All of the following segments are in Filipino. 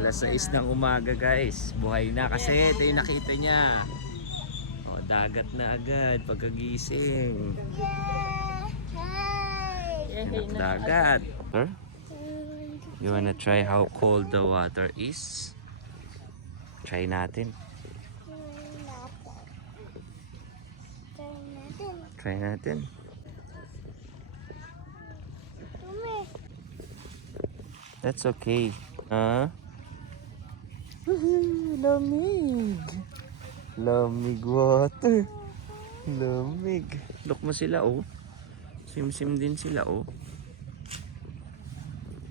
Alas 6 ng umaga guys. Buhay na kasi ito yung nakita niya. O, dagat na agad pagkagising. Anak dagat. You wanna try how cold the water is? Try natin. Try natin. That's okay. Huh? Lamig. Lamig water. Lamig. Look mo sila oh. Sim-sim din sila oh.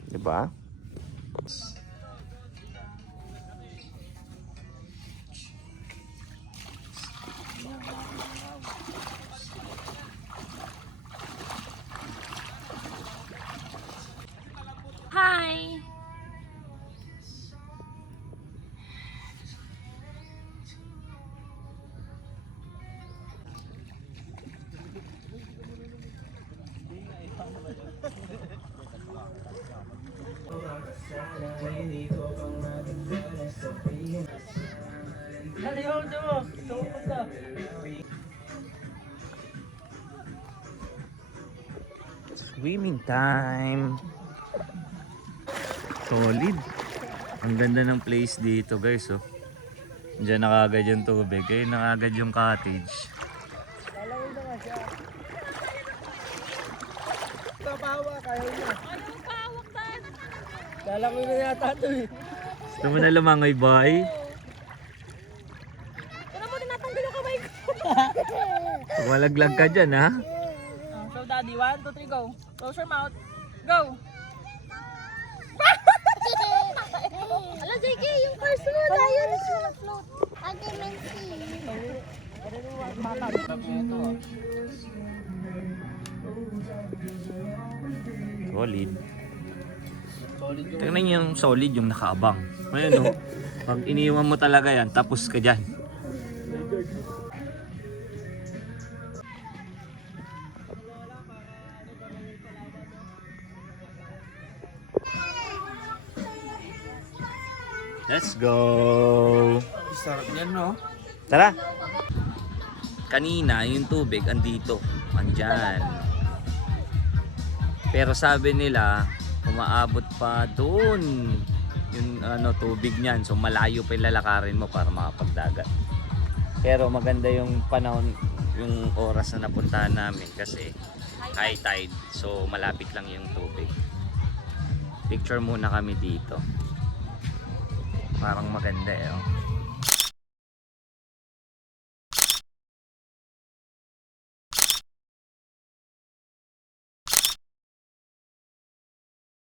Diba? Hi! Swimming time. Solid. Ang ganda ng place dito guys oh. Diyan nakagad yung tubig. Ayun nakagad yung cottage. Lalawin na nga siya. Ito pahawak, ayaw niya. Anong pawak tayo? Lalawin na yata ito eh. Gusto mo na lumangoy boy? Pero mo natanggal yung kamay ko. Pag malaglag ka dyan ha. So daddy, 1, 2, 3, go. Close your mouth. Go! Ala, JK, yung first mo tayo na. Float. Solid. Tingnan niyo yung solid yung nakaabang. Ayun oh. Pag iniwan mo talaga yan, tapos ka dyan. Let's go! Sarap niyan no? Tara! Kanina yung tubig andito, andyan. Pero sabi nila, umaabot pa doon yung tubig niyan. So malayo pa ilalakarin mo para makapagdagat. Pero maganda yung panahon, yung oras na napuntahan namin kasi high tide. So malapit lang yung tubig. Picture muna kami dito. Parang maganda eh. Oh.